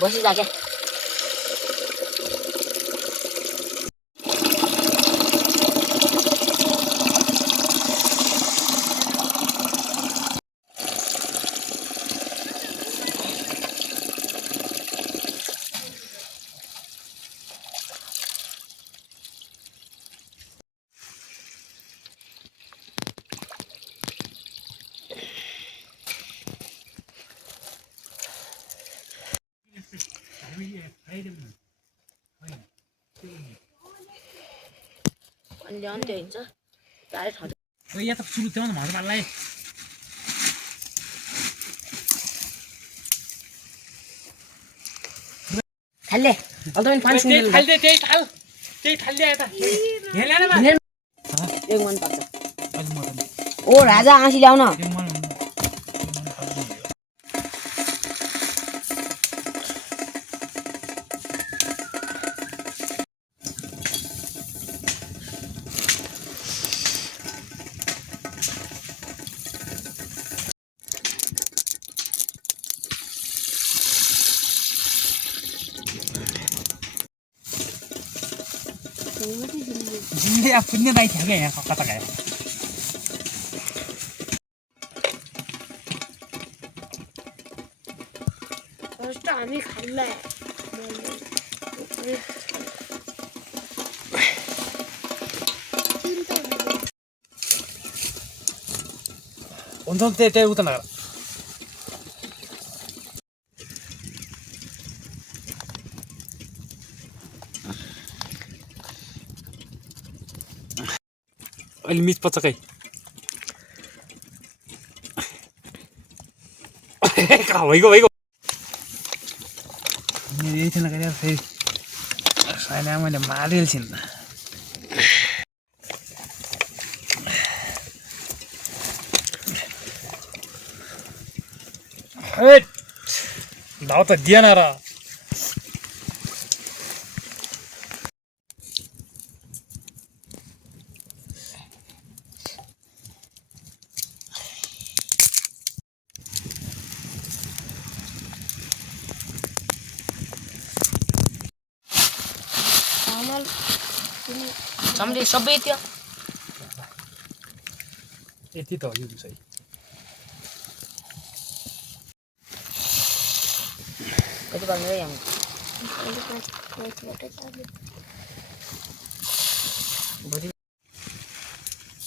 बसी जा क्या अन्य अन्त्य हुन्छ तारै छ ओ यहाँ त सुरु थियो नि माछालाई खाल्ले अलि पानी त्यही खाल्दे त्यही खाल्दे यता यहाँ ल्याएन बा एक मन पर्छ अलि म ओ राजा आँसी ल्याउन जिन्दे अब कुन्ने दाइ थियो क्या यहाँ कता गयो फर्स्ट हामी खाल्ला हुन्छ त्यही उता नगर अहिले मिच पचकै भइगयो यही थिएन क्या फेरि साइना मैले मारिहाल्छु नि धाउ त दिएन र हामीले सबै थियो यति त हो यो सही कति गर्नु रे यहाँ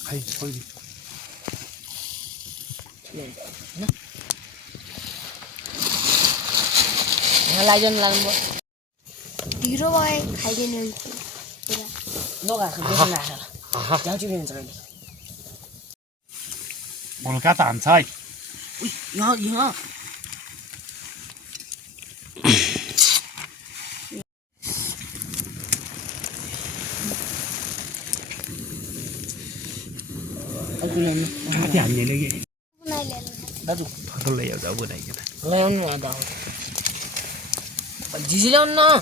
खै पहिले यहाँ लाग्नु भयो ढिरो भयो खाइदिने हुन्छ नगएको बेसी लाग्छ ल्याउँछु नि हुन्छ कहिले भोल्का त हान्छ है यहाँ कति हान्ने कि दाजु थोथो ल्याउँछ बनाइकन ल्याउनु दाउ झिझी ल्याउनु न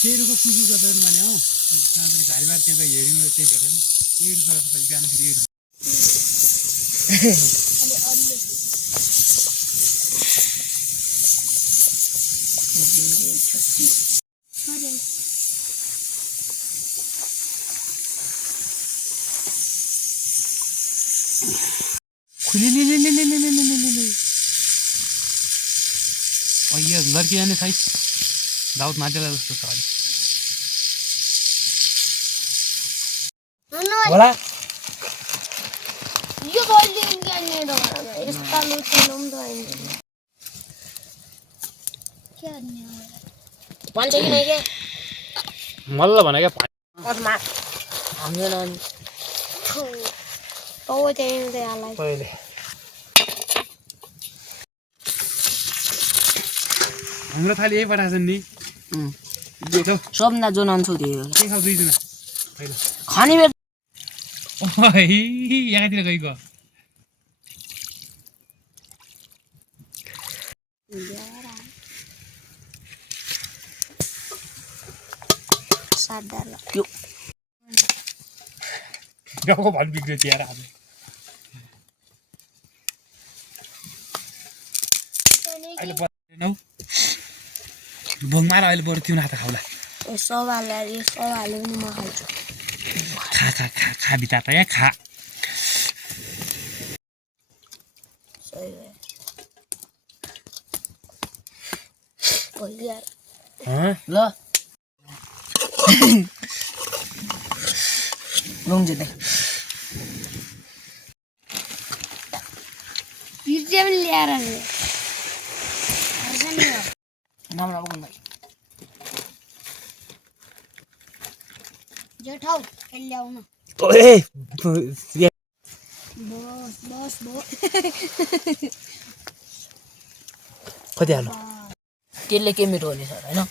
तेरुको कुकु गर्दैन भने हो त्यहाँदेखि घारीबार त्यहाँ हेऱ्यौँ त्यही गरेर एड गरेर पछि बिहान फेरि एड यो लड्की जाने साइज दाउद मान्छेलाई जस्तो छ होला यो बलले गर्ने डोरा यस्ता लुटेन के गर्ने भन्छ कि नै के मल्ल भने क्या कतमा हाम्रो नानी ओ त्यही हालै पहिले हाम्रो थाली यही पठाएछन् नि सबना जो नन्छौ त्यो के खाऊ दुईजना खाने बेला ओइ यहाँतिर गइको सादा त्यो गाउँको भल बिग्रियो चियार आज अहिले बन्दैनौ भोङमार अहिले बरु तिउन हात खाउला सवालहरु पनि म खान्छु खा बिता त यहाँ खा सही हो यार ल लौंजे दे पिज्जा पनि ल्याएर नाम बोल्नु जेठाउ ल्याउन ओए बस कति हाल्नु त्यसले के मिठो हुने सर हैन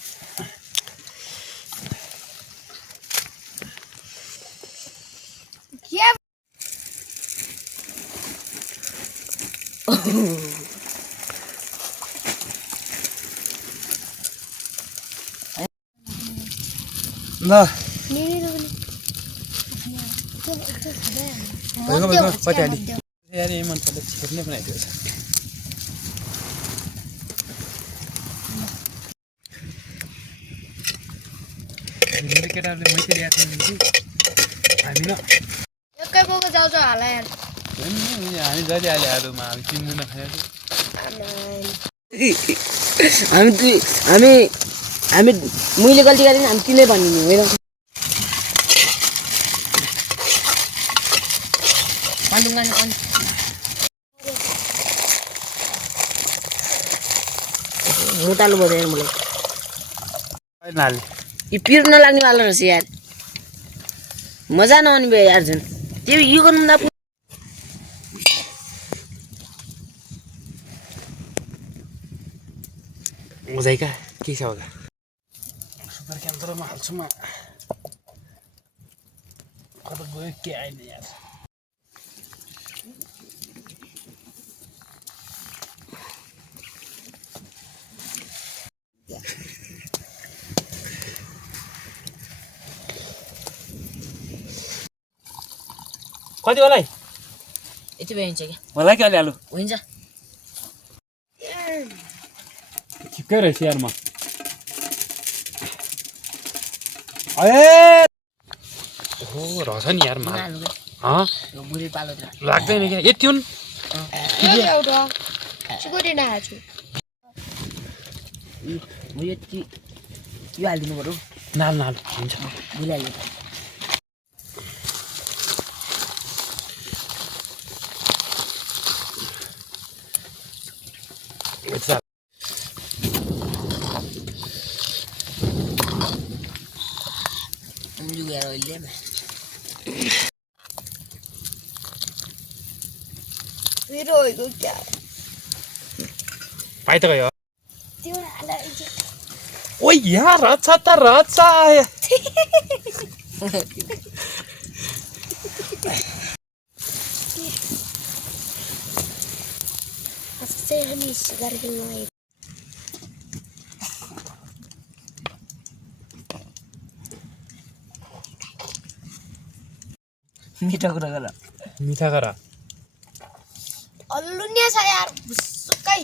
के ल कति हाल्नु यार यही मन पर्छ छिर्ने बनाइदियो मेरो केटाहरूले मैथे ल्याएको हामी न एकै बोको जाउँछ होला यार हामी जहिले हाले आलुमा हामी किन्दैन खाएको हामी मैले गल्ती गरेँ हामी किनै भन्नु होइन मोटालो भयो यार मलाई यो पिर नलाग्ने वाला रहेछ यार मजा नआउने भयो यार झन् त्यो यो गर्नु न मजाइका के छ होला सुपर क्यामेरामा हाल्छु म कता गयो के आएन यार कति होला यति भइन्छ क्या होला कि अलि आलु हुन्छ ठिकै रहेछ यार म ए हो रहेछ नि यार म यो बुढी पालो लाग्दैन क्या यति हुन् एउटा सिकुटी नहाल्छु म यति यो हालिदिनु पर्यो नाल हुन्छ भुलिहाल्यो मेरो होइगयो क्या पाइ त गयो त्यो हालेर ओ यहाँ रहेछ त रहेछ Saya ni segar dengan मिठा कुरा गर मिठा गर अलुनिया छ यार सुक्कै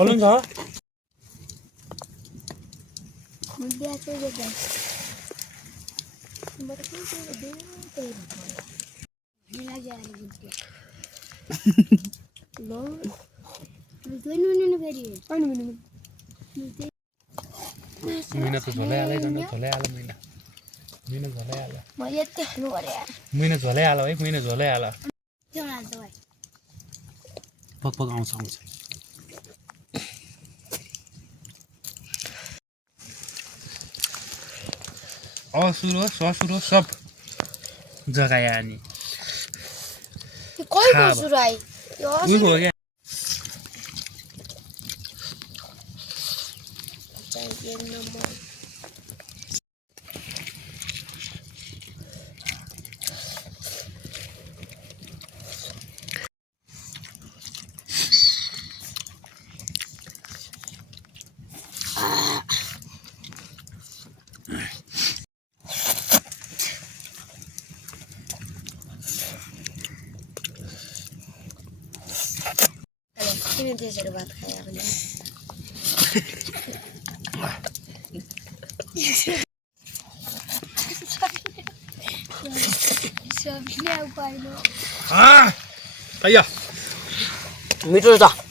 अलुन छ मुलिया चाहिँ देख्दै मिना त झोलै हालै झन् झोलै हाल मिना झोलै हाल म यति खानु पर्यो यार मिना झोलै हाल है मिना झोलै हाल त्यो हाल्छ भाइ पक आउँछ असुरो ससुरो सब जग्गा यहाँ नि त्यो कहिलेको सुरु आइ यो उइको हो क्या किन त्यसरी भात खायो भने सबले अब पाइलो तैया मिठो छ